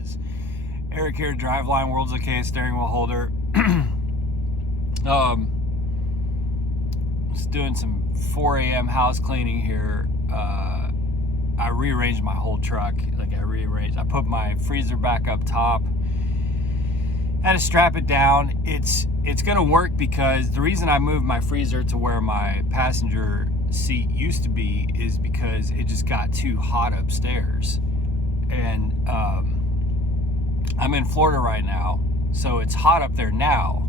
is. Eric here, Driveline, World's Okay, steering wheel holder. Just doing some 4 a.m. house cleaning here. I rearranged my whole truck. I put my freezer back up top. Had to strap it down. It's gonna work because the reason I moved my freezer to where my passenger seat used to be is because it just got too hot upstairs. And I'm in Florida right now, so it's hot up there now,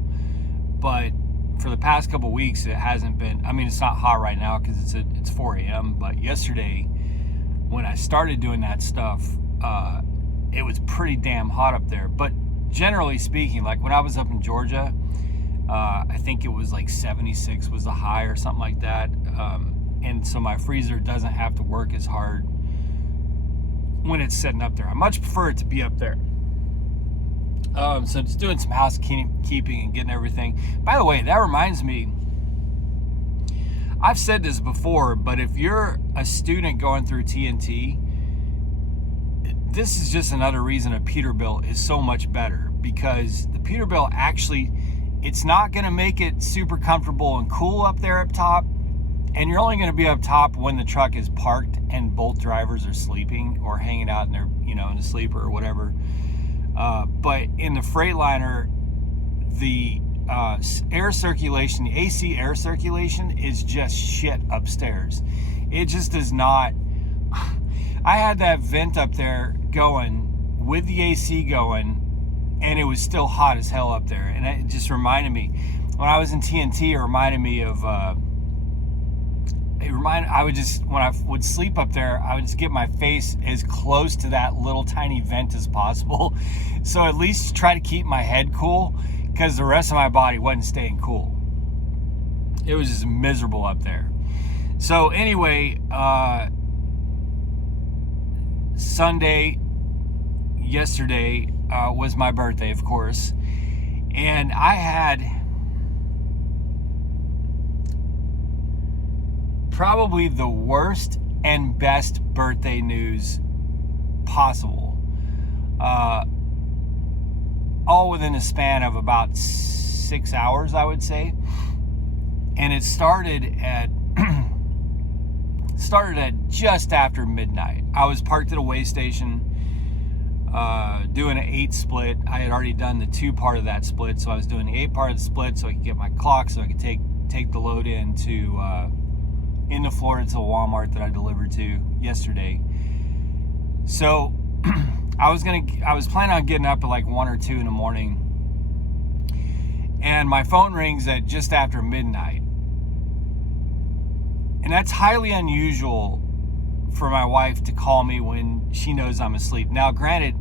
but for the past couple weeks it hasn't been. I mean, it's not hot right now because it's 4 a.m. But yesterday when I started doing that stuff, it was pretty damn hot up there. But generally speaking, like when I was up in Georgia, I think it was like 76 was the high or something like that. And so my freezer doesn't have to work as hard when it's sitting up there. I much prefer it to be up there. So just doing some housekeeping and getting everything. By the way, that reminds me, I've said this before, but if you're a student going through TNT, this is just another reason a Peterbilt is so much better, because the Peterbilt actually, it's not going to make it super comfortable and cool up there up top, and you're only going to be up top when the truck is parked and both drivers are sleeping or hanging out in their, in a sleeper or whatever. But in the Freightliner, the air circulation, the AC air circulation is just shit upstairs. It just does not. I had that vent up there going with the AC going, and it was still hot as hell up there. And it just reminded me, when I was in TNT, it reminded me of, when I would sleep up there, I would just get my face as close to that little tiny vent as possible. So at least try to keep my head cool, because the rest of my body wasn't staying cool. It was just miserable up there. So anyway, yesterday was my birthday, of course. And I had probably the worst and best birthday news possible. All within a span of about 6 hours, I would say. And it started at just after midnight. I was parked at a weigh station, doing an 8 split. I had already done the 2 part of that split, so I was doing the 8 part of the split so I could get my clock, so I could take the load into Florida to Walmart that I delivered to yesterday. So I was planning on getting up at like 1 or 2 in the morning, and my phone rings at just after midnight. And that's highly unusual for my wife to call me when she knows I'm asleep. Now, granted,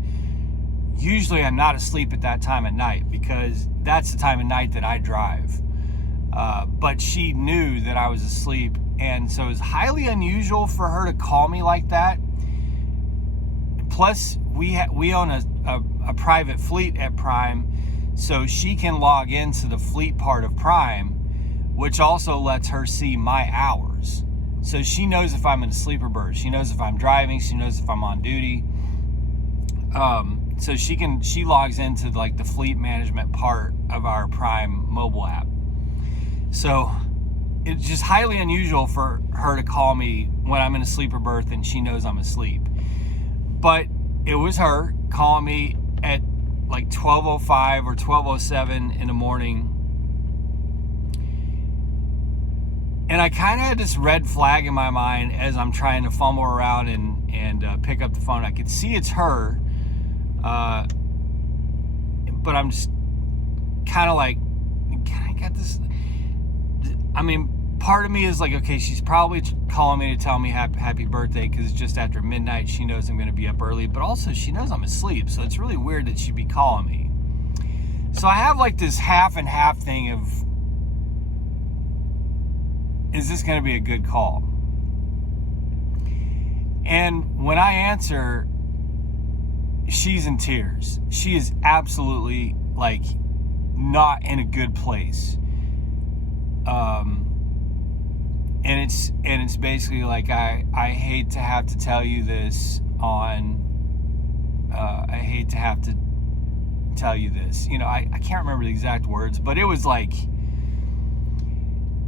usually I'm not asleep at that time of night, because that's the time of night that I drive. But she knew that I was asleep, and so it was highly unusual for her to call me like that. Plus, we own a private fleet at Prime, so she can log into the fleet part of Prime, which also lets her see my hours. So she knows if I'm in a sleeper berth. She knows if I'm driving. She knows if I'm on duty. So she logs into like the fleet management part of our Prime mobile app. So it's just highly unusual for her to call me when I'm in a sleeper berth and she knows I'm asleep. But it was her calling me at like 12:05 or 12:07 in the morning. And I kind of had this red flag in my mind as I'm trying to fumble around and pick up the phone. I could see it's her, but I'm just kind of like, I got this. I mean, part of me is like, okay, she's probably calling me to tell me happy birthday because it's just after midnight. She knows I'm going to be up early, but also she knows I'm asleep. So it's really weird that she'd be calling me. So I have like this half and half thing of, is this going to be a good call? And when I answer, she's in tears. She is absolutely like not in a good place. And it's basically like, I hate to have to tell you this on, I hate to have to tell you this. You know, I can't remember the exact words, but it was like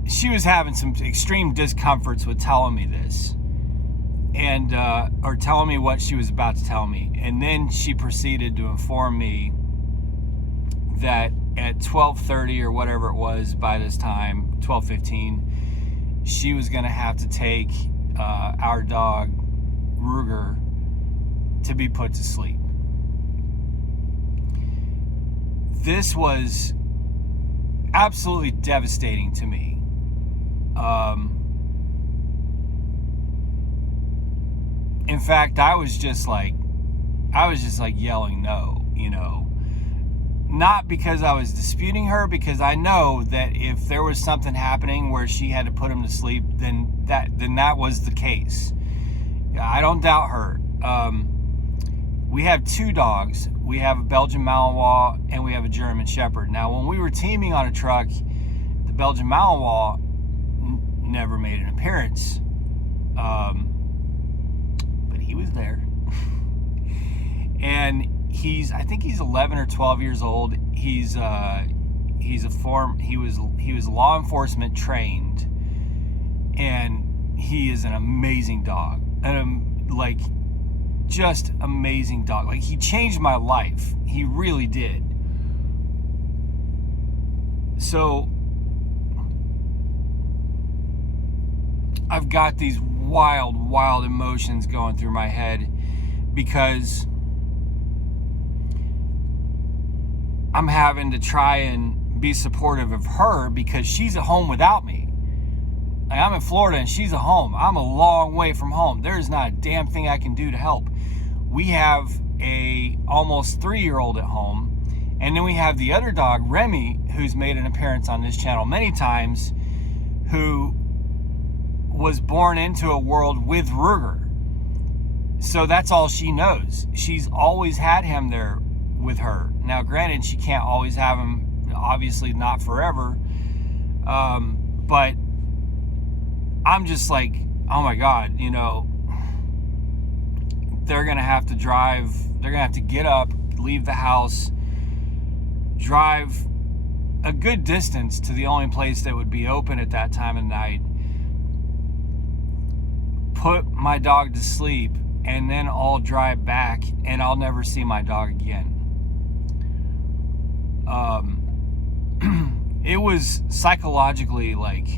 she was having some extreme discomforts with telling me this, and or telling me what she was about to tell me. And then she proceeded to inform me that at 12:30 or whatever it was, by this time, 12:15, she was going to have to take our dog Ruger to be put to sleep. This was absolutely devastating to me. In fact, I was just like yelling no, you know. Not because I was disputing her, because I know that if there was something happening where she had to put him to sleep, then that was the case. I don't doubt her. We have two dogs. We have a Belgian Malinois and we have a German Shepherd. Now, when we were teaming on a truck, the Belgian Malinois never made an appearance. But he was there. And I think he's 11 or 12 years old. He was law enforcement trained, and he is an amazing dog. Like, just amazing dog. Like, he changed my life. He really did. So I've got these wild emotions going through my head, because I'm having to try and be supportive of her, because she's at home without me. Like, I'm in Florida and she's at home. I'm a long way from home. There's not a damn thing I can do to help. We have a almost 3-year-old at home, and then we have the other dog, Remy, who's made an appearance on this channel many times, who was born into a world with Ruger. So that's all she knows. She's always had him there with her. Now, granted, she can't always have him, obviously not forever, but I'm just like, oh my God, you know, they're gonna have to get up, leave the house, drive a good distance to the only place that would be open at that time of night, put my dog to sleep, and then I'll drive back and I'll never see my dog again. It was psychologically, like,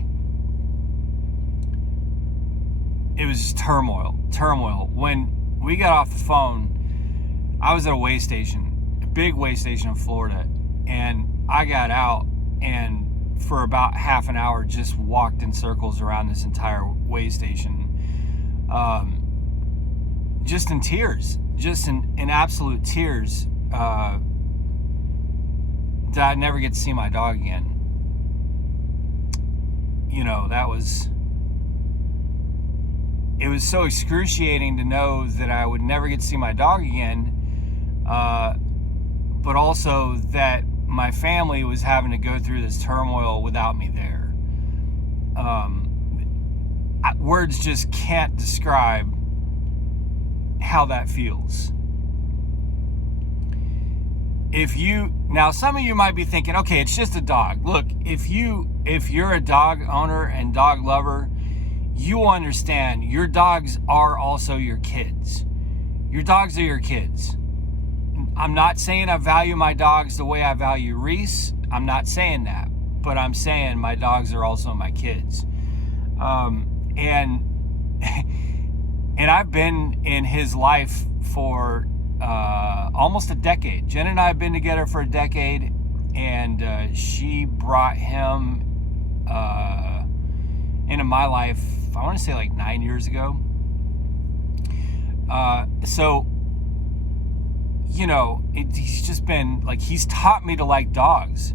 it was just turmoil. When we got off the phone, I was at a way station, a big way station in Florida, and I got out and for about half an hour just walked in circles around this entire way station, just in tears, just in absolute tears, that I'd never get to see my dog again. You know, it was so excruciating to know that I would never get to see my dog again, but also that my family was having to go through this turmoil without me there. Words just can't describe how that feels. Now some of you might be thinking, okay, it's just a dog. Look, if you're a dog owner and dog lover, you understand your dogs are also your kids. Your dogs are your kids. I'm not saying I value my dogs the way I value Reese. I'm not saying that, but I'm saying my dogs are also my kids. And I've been in his life for almost a decade. Jen and I have been together for a decade, and she brought him into my life, I want to say like 9 years ago. So, you know, he's just been like, he's taught me to like dogs.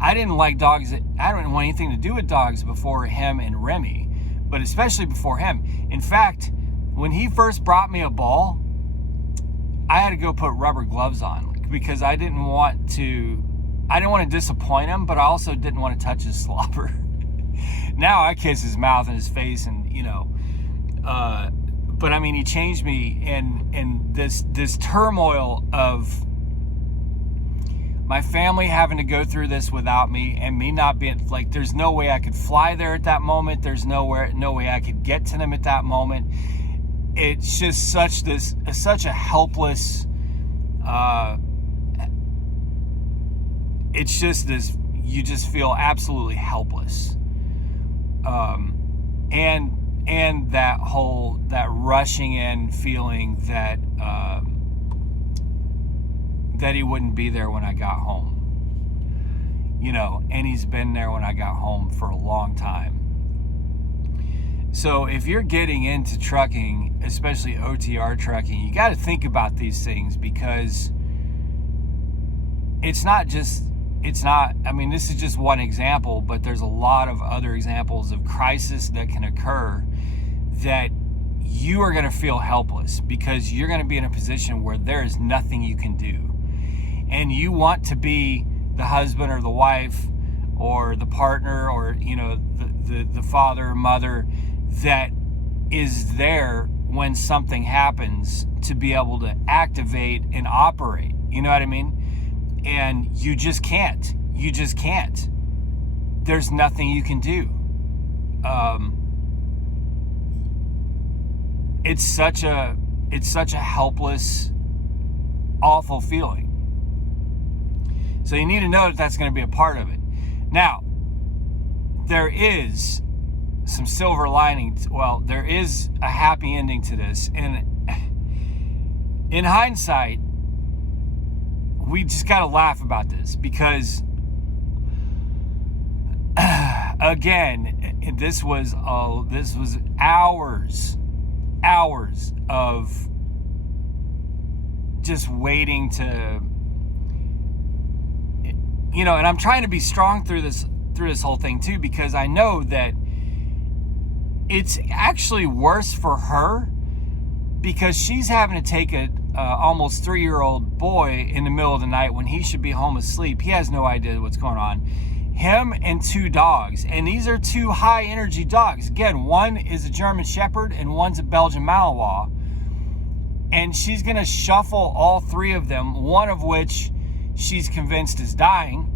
I didn't like dogs. I didn't want anything to do with dogs before him and Remy, but especially before him. In fact, when he first brought me a ball, I had to go put rubber gloves on because I didn't want to disappoint him, but I also didn't want to touch his slobber. Now I kiss his mouth and his face, and you know, But I mean, he changed me in this turmoil of my family having to go through this without me, and me not being, like, there's no way I could fly there at that moment. There's no way I could get to them at that moment. It's just such a helpless, it's just this, you just feel absolutely helpless. And that rushing in feeling that, that he wouldn't be there when I got home, and he's been there when I got home for a long time. So if you're getting into trucking, especially OTR trucking, you got to think about these things, because this is just one example, but there's a lot of other examples of crisis that can occur that you are going to feel helpless, because you're going to be in a position where there is nothing you can do. And you want to be the husband or the wife or the partner or, the father or mother that is there when something happens to be able to activate and operate. You know what I mean? And you just can't. There's nothing you can do. It's such a helpless, awful feeling. So you need to know that that's going to be a part of it. Now, there is some silver lining. Well, there is a happy ending to this. And in hindsight, we just got to laugh about this, because again, this was hours of just waiting to, and I'm trying to be strong through this whole thing too, because I know that it's actually worse for her, because she's having to take a almost 3-year-old boy in the middle of the night when he should be home asleep. He has no idea what's going on. Him and 2 dogs, and these are 2 high energy dogs. Again, one is a German Shepherd and one's a Belgian Malinois, and she's gonna shuffle all 3 of them, one of which she's convinced is dying,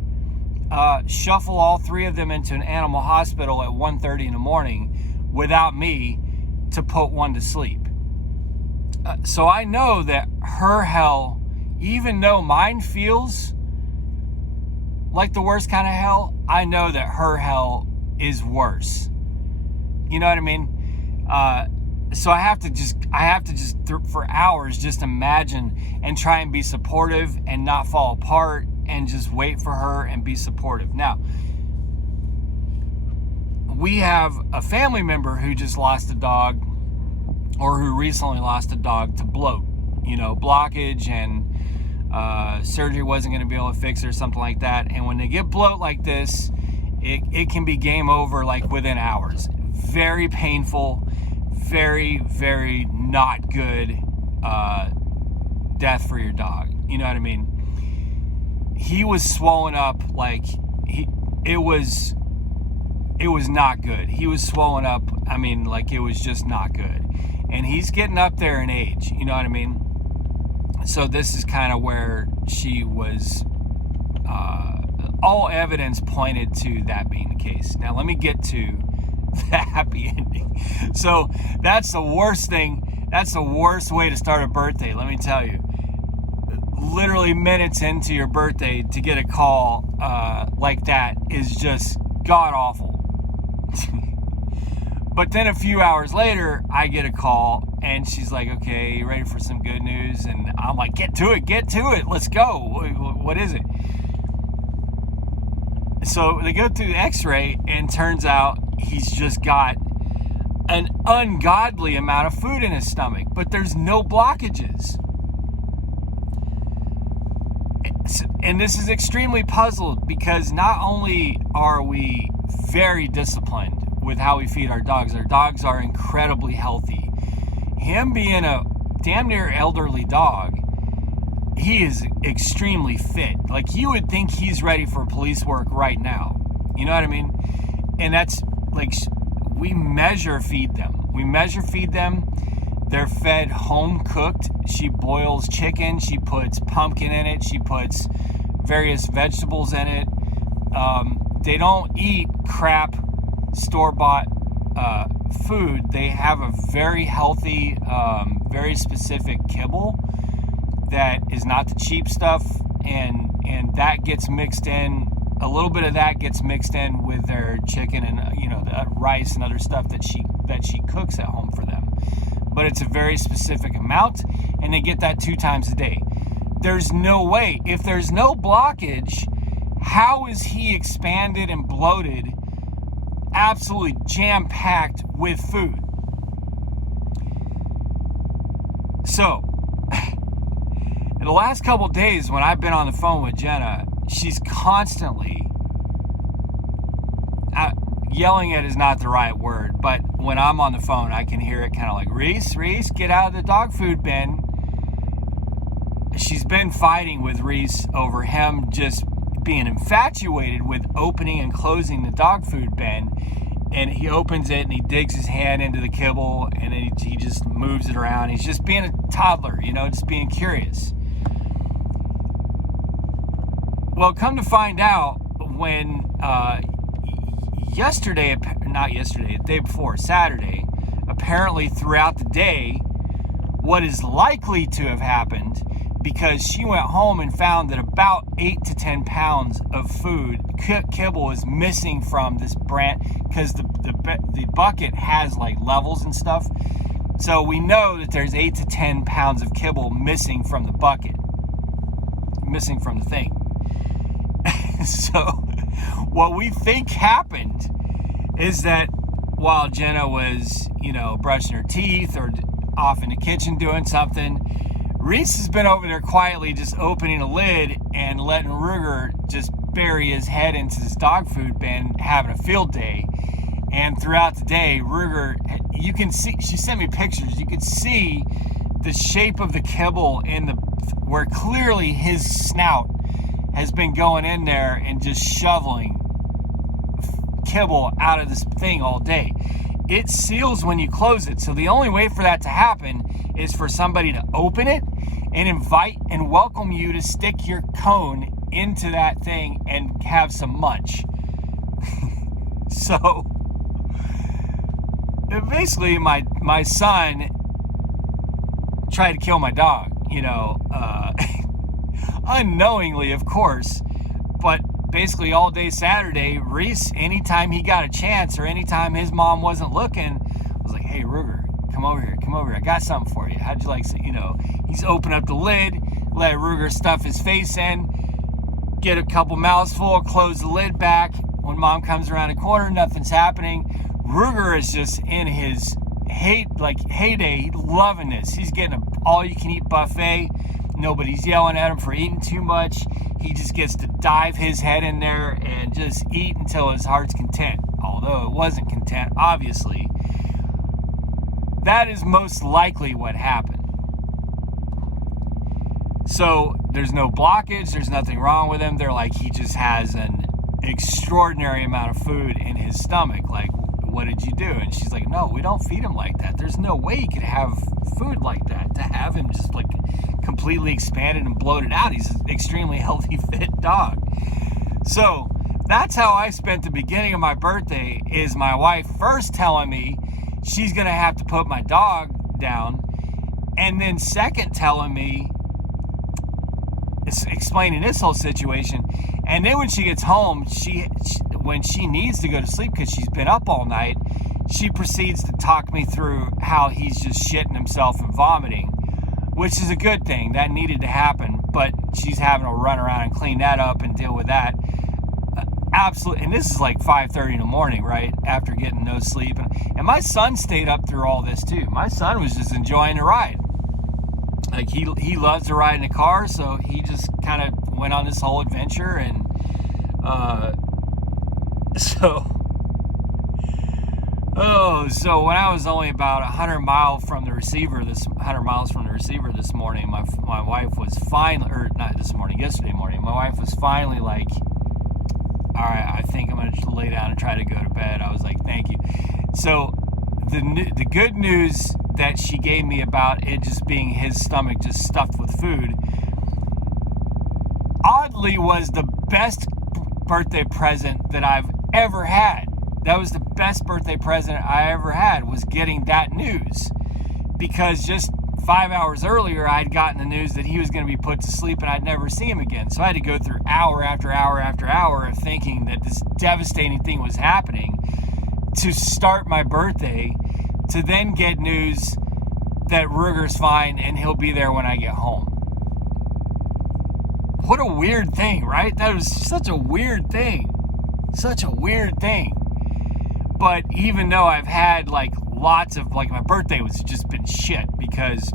shuffle all 3 of them into an animal hospital at 1:30 in the morning without me to put one to sleep. So I know that her hell, even though mine feels like the worst kind of hell, I know that her hell is worse. You know what I mean? So I have to just for hours just imagine and try and be supportive and not fall apart and just wait for her and be supportive. Now, we have a family member who just lost a dog, or who recently lost a dog to bloat, blockage, and surgery wasn't going to be able to fix it or something like that. And when they get bloat like this, it can be game over like within hours. Very painful, very, very not good death for your dog. You know what I mean? He was swollen up like it was not good. He was swollen up, like it was just not good. And he's getting up there in age, you know what I mean? So this is kind of where she was, all evidence pointed to that being the case. Now let me get to the happy ending. So that's the worst thing. That's the worst way to start a birthday, let me tell you. Literally minutes into your birthday to get a call like that is just god awful. But then a few hours later, I get a call, and she's like, okay, you ready for some good news? And I'm like, get to it, let's go. What is it? So they go through the x-ray, and turns out he's just got an ungodly amount of food in his stomach, but there's no blockages. And this is extremely puzzled, because not only are we very disciplined with how we feed our dogs are incredibly healthy. Him being a damn near elderly dog, he is extremely fit. Like, you would think he's ready for police work right now. You know what I mean? And that's like, we measure feed them. They're fed home cooked. She boils chicken. She puts pumpkin in it. She puts various vegetables in it. They don't eat crap store-bought food. They have a very healthy, very specific kibble that is not the cheap stuff, and that gets mixed in. A little bit of that gets mixed in with their chicken and the rice and other stuff that she cooks at home for them. But it's a very specific amount, and they get that 2 times a day. There's no way, if there's no blockage, how is he expanded and bloated, absolutely jam-packed with food? So, in the last couple days when I've been on the phone with Jenna, she's constantly, yelling at is not the right word, but when I'm on the phone, I can hear it kind of like, Reese, get out of the dog food bin. She's been fighting with Reese over him just being infatuated with opening and closing the dog food bin. And he opens it and he digs his hand into the kibble and then he just moves it around. He's just being a toddler, just being curious. Well, come to find out, when the day before, Saturday, apparently throughout the day, what is likely to have happened, because she went home and found that about 8 to 10 pounds of food, kibble, is missing from this branch, because the bucket has like levels and stuff. So we know that there's 8 to 10 pounds of kibble missing from the bucket, missing from the thing. So what we think happened is that while Jenna was, brushing her teeth or off in the kitchen doing something, Reese has been over there quietly just opening a lid and letting Ruger just bury his head into this dog food bin, having a field day. And throughout the day, Ruger, you can see, she sent me pictures, you could see the shape of the kibble where clearly his snout has been going in there and just shoveling kibble out of this thing all day. It seals when you close it, so the only way for that to happen is for somebody to open it and invite and welcome you to stick your cone into that thing and have some munch. So basically my son tried to kill my dog, unknowingly, of course, but basically all day Saturday, Reese, anytime he got a chance or anytime his mom wasn't looking, was like, hey, Ruger, come over here, I got something for you. How'd you like, he's open up the lid, let Ruger stuff his face in, get a couple mouthsful, close the lid back. When mom comes around the corner, nothing's happening. Ruger is just in his heyday, he's loving this. He's getting an all-you-can-eat buffet. Nobody's yelling at him for eating too much. He just gets to dive his head in there and just eat until his heart's content. Although it wasn't content, obviously. That is most likely what happened. So there's no blockage. There's nothing wrong with him. They're like, he just has an extraordinary amount of food in his stomach. Like, what did you do? And she's like, no, we don't feed him like that. There's no way he could have food like that, to have him just like completely expanded and bloated out. He's an extremely healthy, fit dog. So that's how I spent the beginning of my birthday, is my wife first telling me she's going to have to put my dog down, and then second telling me, explaining this whole situation. And then when she gets home, when she needs to go to sleep because she's been up all night, she proceeds to talk me through how he's just shitting himself and vomiting, which is a good thing. That needed to happen, but she's having to run around and clean that up and deal with that. Absolutely. And this is like 5:30 in the morning, right? After getting no sleep. And my son stayed up through all this too. My son was just enjoying the ride. Like he loves to ride in a car, so he just kind of went on this whole adventure. And so when I was only about 100 miles from the receiver this morning, my wife was finally, or not this morning, yesterday morning, my wife was finally like, all right, I think I'm going to lay down and try to go to bed. I was like, thank you. So the good news that she gave me about it just being his stomach just stuffed with food, oddly was the best birthday present that I've ever had. That was the best birthday present I ever had, was getting that news. Because just 5 hours earlier, I'd gotten the news that he was going to be put to sleep and I'd never see him again. So I had to go through hour after hour after hour of thinking that this devastating thing was happening to start my birthday, to then get news that Ruger's fine and he'll be there when I get home. What a weird thing, right? That was such a weird thing. Such a weird thing. But even though I've had like lots of, like, my birthday was just been shit because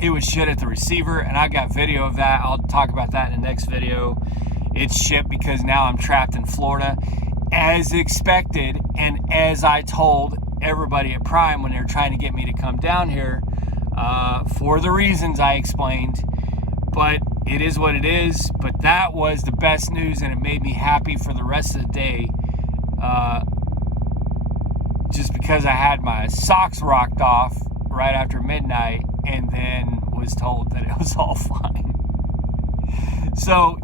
it was shit at the receiver, and I got video of that. I'll talk about that in the next video. It's shit because now I'm trapped in Florida, as expected, and as I told everybody at Prime when they were trying to get me to come down here, for the reasons I explained. But it is what it is. But that was the best news, and it made me happy for the rest of the day, just because I had my socks rocked off right after midnight and then was told that it was all fine. So,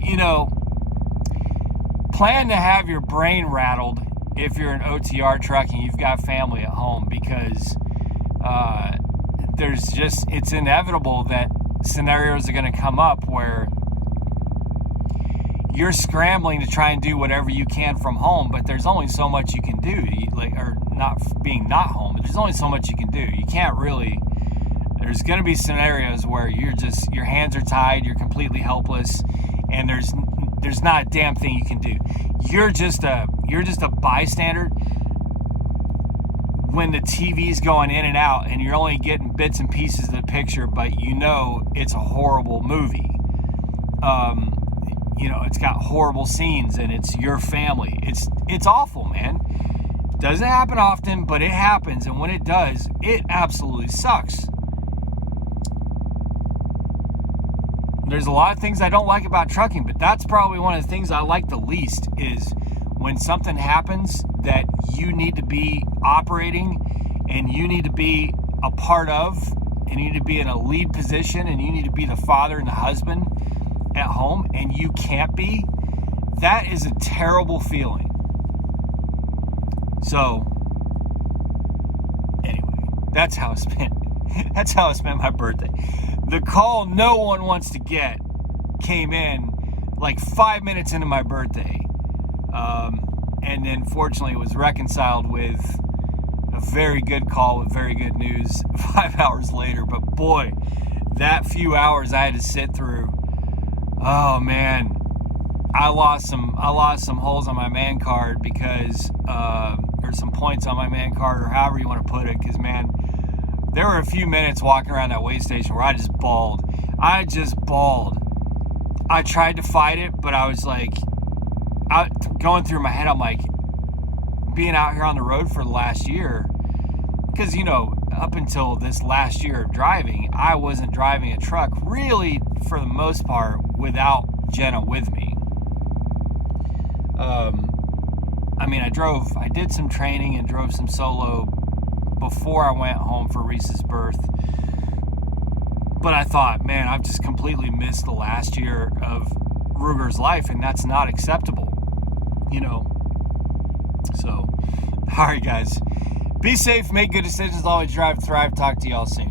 plan to have your brain rattled if you're an OTR truck and you've got family at home, because it's inevitable that scenarios are going to come up where you're scrambling to try and do whatever you can from home, but there's only so much you can do, or not being not home, but there's only so much you can do. You can't really, there's going to be scenarios where your hands are tied, you're completely helpless, and there's not a damn thing you can do. You're just a bystander when the TV's going in and out and you're only getting bits and pieces of the picture, but it's a horrible movie. It's got horrible scenes and it's your family. It's awful, man. Doesn't happen often, but it happens, and when it does, it absolutely sucks. There's a lot of things I don't like about trucking, but that's probably one of the things I like the least, is when something happens that you need to be operating and you need to be a part of, and you need to be in a lead position, and you need to be the father and the husband at home, and you can't be. That is a terrible feeling. So anyway, that's how I spent my birthday. The call no one wants to get came in like 5 minutes into my birthday, and then fortunately it was reconciled with a very good call with very good news 5 hours later. But boy, that few hours I had to sit through, oh man, I lost some holes on my man card because or some points on my man card, or however you want to put it, because man, there were a few minutes walking around that weigh station where I just bawled. I tried to fight it, but I was like, going through my head, I'm like, being out here on the road for the last year, because up until this last year of driving, I wasn't driving a truck really for the most part without Jenna with me. I did some training and drove some solo before I went home for Reese's birth. But I thought, man, I've just completely missed the last year of Ruger's life, and that's not acceptable, So, all right, guys. Be safe, make good decisions, always drive, thrive. Talk to y'all soon.